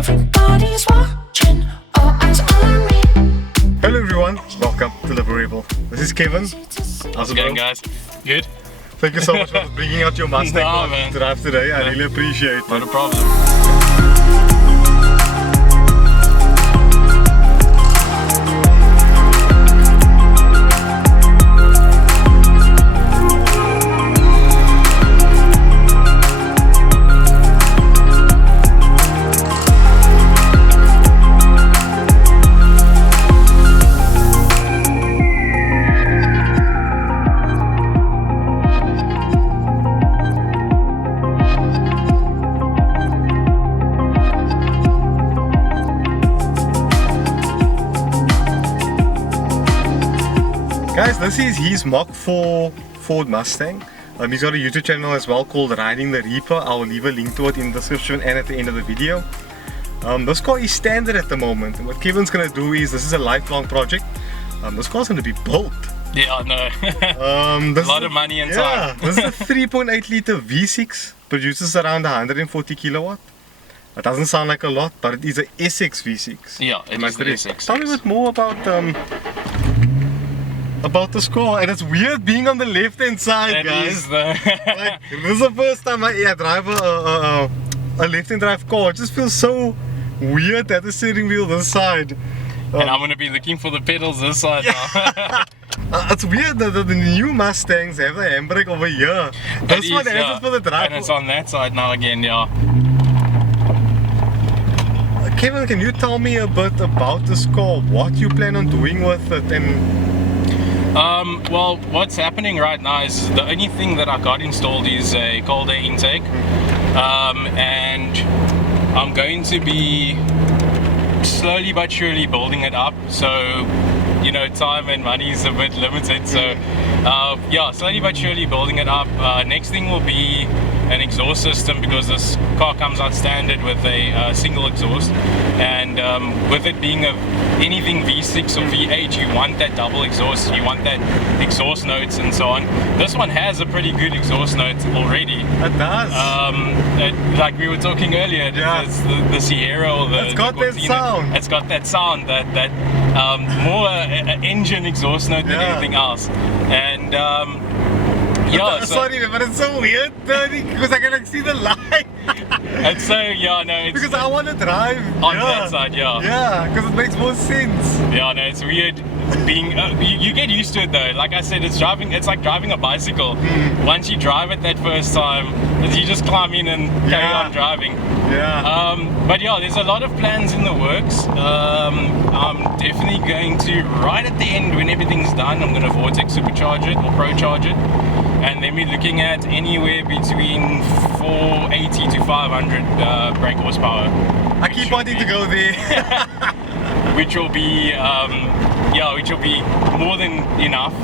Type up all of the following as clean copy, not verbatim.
Everybody's watching, all eyes on me. Hello everyone, welcome to Liberebil. This is Kevin. How's it going, guys? Good? Thank you so much for bringing out your Mustang to drive today. I really appreciate it. Not a problem. Guys, this is his MK4 Ford Mustang. He's got a YouTube channel as well called Riding the Reaper. I'll leave a link to it in the description and at the end of the video. This car is standard at the moment, and what Kevin's gonna do is, this is a lifelong project. This car's gonna be built. Yeah, I know. A lot of money and time. This is a 3.8 litre V6, produces around 140 kilowatt. It doesn't sound like a lot, but it is a SX V6. Yeah, it is the SX. Tell me a bit more about the score. And it's weird being on the left hand side, It guys. is though. Like, this is the first time I drive a left hand drive car. It just feels so weird that the steering wheel this side. And I'm gonna be looking for the pedals this side now. It's weird that the new Mustangs have the handbrake over here. This one has it for the drive. And it's on that side now again, yeah. Kevin, can you tell me a bit about this car? What you plan on doing with it? And well, what's happening right now is the only thing that I got installed is a cold air intake, and I'm going to be slowly but surely building it up. So, you know, time and money is a bit limited. So, yeah, slowly but surely building it up. Next thing will be an exhaust system, because this car comes out standard with a single exhaust, and with it being anything V6 or V8, you want that double exhaust, you want that exhaust notes and so on. This one has a pretty good exhaust note already. It does. Like we were talking earlier, yeah. It's the Sierra or the It's got that sound. It's got that sound, that more engine exhaust note than anything else. And yeah, sorry, but it's so weird because I can like see the line. And so, yeah, no, it's because I want to drive on that side, yeah. Yeah, because it makes more sense. Yeah, no, it's weird being. You get used to it though. Like I said, it's like driving a bicycle. Once you drive it that first time, you just climb in and carry on driving. Yeah. But yeah, there's a lot of plans in the works. I'm definitely going to, right at the end when everything's done, I'm going to vortex supercharge it or procharge it. And then we're looking at anywhere between 480 to 500 brake horsepower. I keep wanting to go there. Which will be, yeah, which will be more than enough.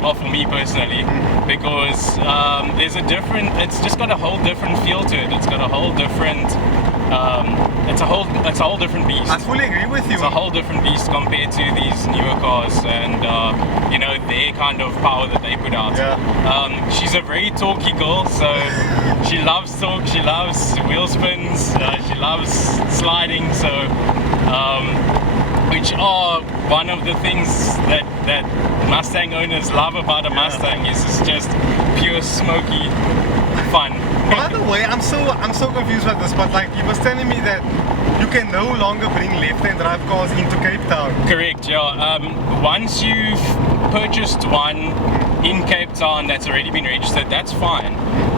Well, for me personally, because there's a different. It's just got a whole different feel to it. It's got a whole different. It's a whole different beast. I fully agree with you. It's a whole different beast compared to these newer cars, and you know, their kind of power that they put out. Yeah. She's a very talky girl, so she loves talk. She loves wheel spins. She loves sliding. So, which are one of the things that Mustang owners love about a Mustang. Is it's just pure smoky fun. By the way, I'm so confused about this, but like, you was telling me that you can no longer bring left-hand drive cars into Cape Town. Correct, yeah. Once you've purchased one in Cape Town that's already been registered, that's fine.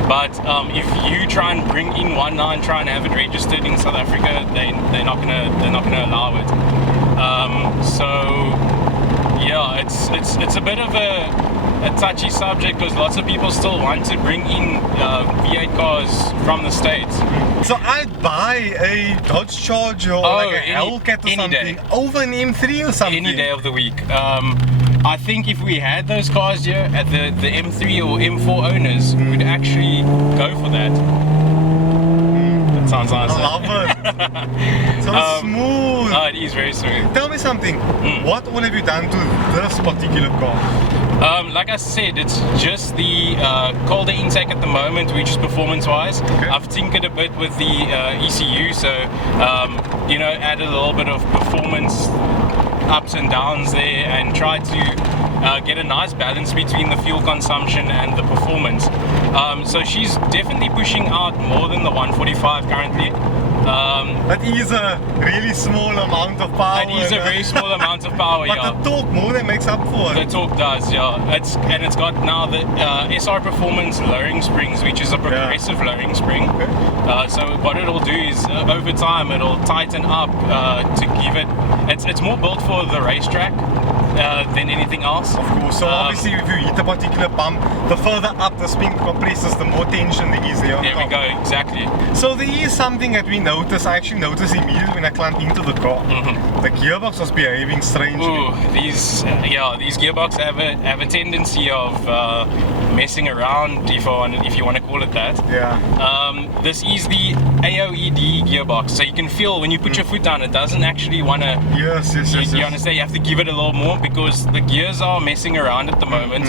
But if you try and bring in one now and try and have it registered in South Africa, they're not gonna allow it. So yeah, it's a bit of a touchy subject, because lots of people still want to bring in V8 cars from the States. So I'd buy a Dodge Charger or like a Hellcat or something over an M3 or something. Any day of the week. I think if we had those cars here, at the M3 or M4 owners would actually go for that. That sounds nice. I love it. So smooth. Oh, it is very smooth. Tell me something. What all have you done to this particular car? Like I said, it's just the cold air intake at the moment, which is performance-wise. Okay. I've tinkered a bit with the ECU, so you know, added a little bit of performance ups and downs there, and tried to get a nice balance between the fuel consumption and the performance. So she's definitely pushing out more than the 145 currently. That is a really small amount of power. It is a very small amount of power, but yeah. the torque more than makes up for The it. torque does, yeah. It's got now the SR Performance lowering springs, which is a progressive lowering spring. Okay. So what it'll do is over time it'll tighten up to give it. It's more built for the racetrack than anything else. Of course. So obviously, if you hit a particular bump, the further up the spring compresses, the more tension there is there. There we go, exactly. So there is something that we noticed. I actually noticed immediately when I climbed into the car. The gearbox was behaving strangely. Ooh, these gearbox have a tendency of messing around, if you want to call it that. Yeah. This is the AOED gearbox, so you can feel when you put your foot down, it doesn't actually want to. Yes. You understand? You have to give it a little more because the gears are messing around at the moment.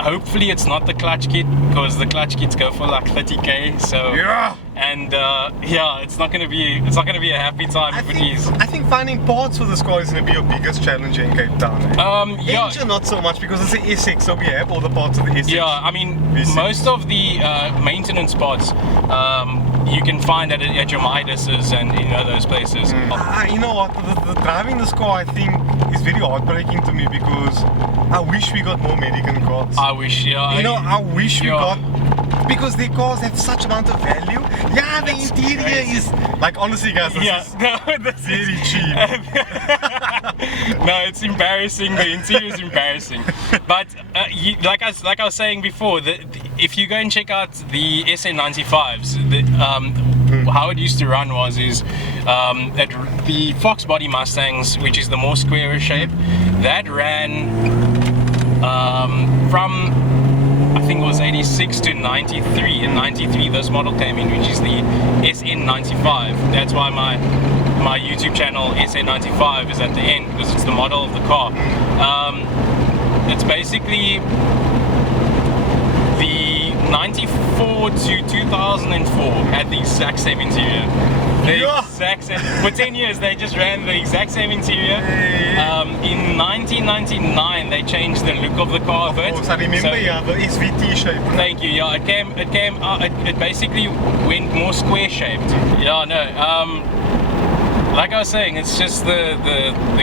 Hopefully, it's not the clutch kit, because the clutch kits go for like 30k. So Yeah. and it's not gonna be a happy time if it is. I think finding parts for this car is going to be your biggest challenge in Cape Town. Yeah. Engine not so much because it's an S6, so we have all the parts of the S6. Yeah, I mean, V6. most of the maintenance spots you can find at your Midas's and those places. You know what? The driving this car, I think, is very heartbreaking to me because I wish we got more American cars. I wish, I wish we Yeah. got, because their cars have such amount of value. Yeah, the It's interior crazy. is like, honestly, guys, this is that's very cheap. No, it's embarrassing. The interior is embarrassing. But like I was saying before, if you go and check out the SA95s, how it used to run is the Fox body Mustangs, which is the more square shape, that ran from I think it was 86 to 93. In 93 this model came in, which is the SN95. That's why my YouTube channel SA95 is at the end, because it's the model of the car. It's basically the 94 to 2004 had the exact same interior. Exact same. For 10 years they just ran the exact same interior. In 1999 they changed the look of the car a bit. I remember, the SVT shape. Thank you. Yeah, it basically went more square shaped. Yeah, no. Like I was saying, it's just the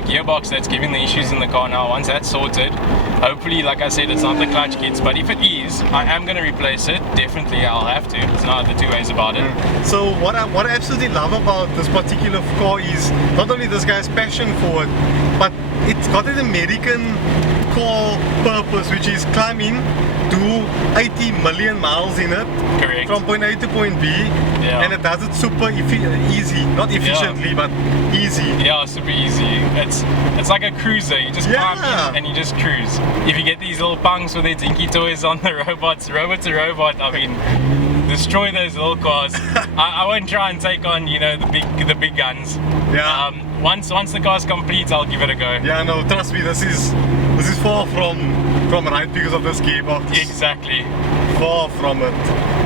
gearbox that's giving the issues in the car now. Once that's sorted, hopefully, like I said, it's not the clutch kits. But if it is, I am going to replace it. Definitely, I'll have to. There's no other two ways about it. So what I absolutely love about this particular car is not only this guy's passion for it, but it's got an American core purpose, which is climb in, do 80 million miles in it. Correct. From point A to point B. Yeah. And it does it super easy. Not efficiently, but easy. Yeah, super easy. It's like a cruiser. You just climb in and you just cruise. If you get these little punks with their dinky toys on the robots, robot to robot, I mean, destroy those little cars. I won't try and take on, the big guns. Yeah. Once the car's complete, I'll give it a go. Yeah, no, trust me, this is far from right because of this gearbox. Exactly. Far from it.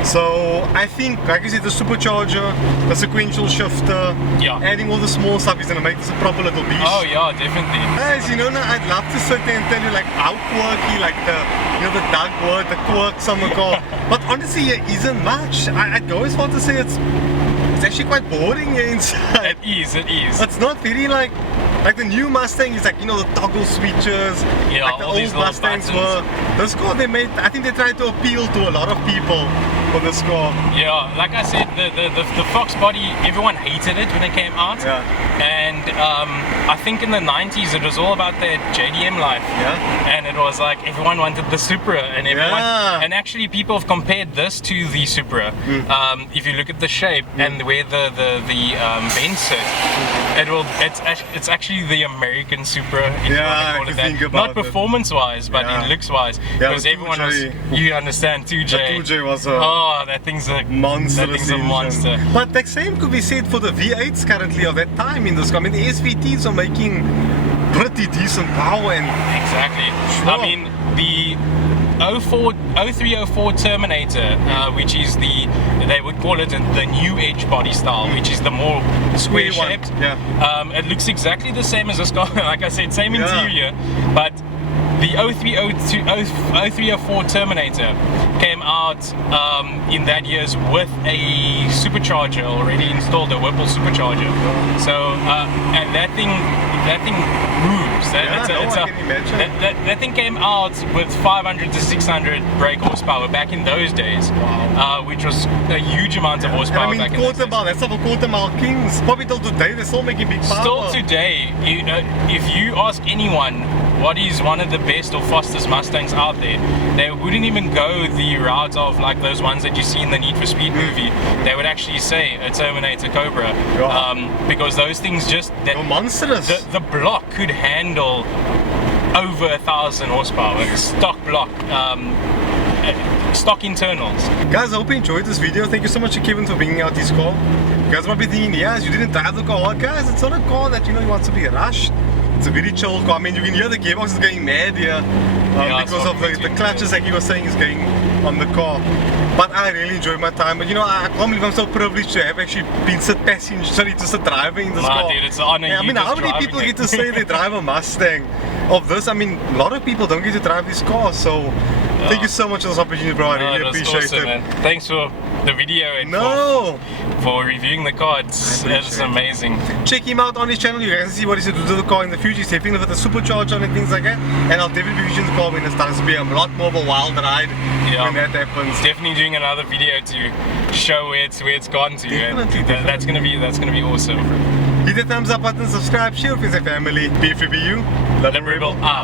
So I think, like you said, the supercharger, the sequential shifter, adding all the small stuff is gonna make this a proper little beast. Oh yeah, definitely. Guys, now I'd love to sit there and tell you like how quirky, like the Doug word, the quirks on the car. But honestly, it isn't much. I'd always want to say it's actually quite boring here inside. It is. It's not very like the new Mustang is like, the toggle switches, like the all these old little Mustangs buttons. were. This car I think they tried to appeal to a lot of people for this car. Yeah, like I said, the Fox body, everyone hated it when it came out. Yeah. And I think in the 90s it was all about the JDM life. Yeah. And it was like everyone wanted the Supra, and everyone and actually people have compared this to the Supra. If you look at the shape and where the vents sit, it's actually the American Supra, if you want to call it that. Think about Not it. performance wise, but in looks wise. Yeah, because the everyone 2J. was, you understand, 2J. The 2J was a Oh, that thing's a monster. That thing's a monster. But the same could be said for the V8s currently of that time in this car. I mean, the SVTs are making pretty decent power and Exactly. Sure. I mean, the 0304 Terminator, which is they would call it the new edge body style, which is the more square shaped. Yeah. It looks exactly the same as this car. Like I said, same Yeah. interior, but the 0304 Terminator came out in that years with a supercharger already installed, a Whipple supercharger. So and that thing moves. I can imagine. That thing came out with 500 to 600 brake horsepower back in those days, which was a huge amount of horsepower. And I back mean, in those quarter mile, that's not a quarter mile Kings. Probably till today, they're still making big power. Still today, if you ask anyone what is one of the best or fastest Mustangs out there, they wouldn't even go the route of like those ones that you see in the Need for Speed movie. They would actually say a Terminator Cobra, because those things just They're monstrous. the block could handle over 1,000 horsepower. Stock block, stock internals. Guys, I hope you enjoyed this video. Thank you so much to Kevin for bringing out this car. You guys might be thinking, yes, you didn't drive the car. Well, guys, it's not a car that, you know, you want to be rushed. It's a very chill car. I mean, you can hear the gearbox is going mad here because of the clutches, like he was saying, is going on the car. But I really enjoyed my time. But you know, I can't believe I'm so privileged to have actually been just driving in this car. Dude, it's an honor. Yeah, I mean, how many people get to say they drive a Mustang of this? I mean, a lot of people don't get to drive this car. So thank you so much for this opportunity, bro. I really appreciate awesome, it. Man. Thanks for the video and for reviewing the car. It's amazing. Check him out on his channel. You guys can see what he's going to do to the car in the future. He's definitely with a supercharger on and things like that. And I'll definitely be using the car when it starts to be a lot more of a wild ride when that happens. Definitely doing another video to show where it's gone to. Definitely. That's gonna be awesome. Hit the thumbs up button, subscribe, share with your family. BFBU, Liberebil out.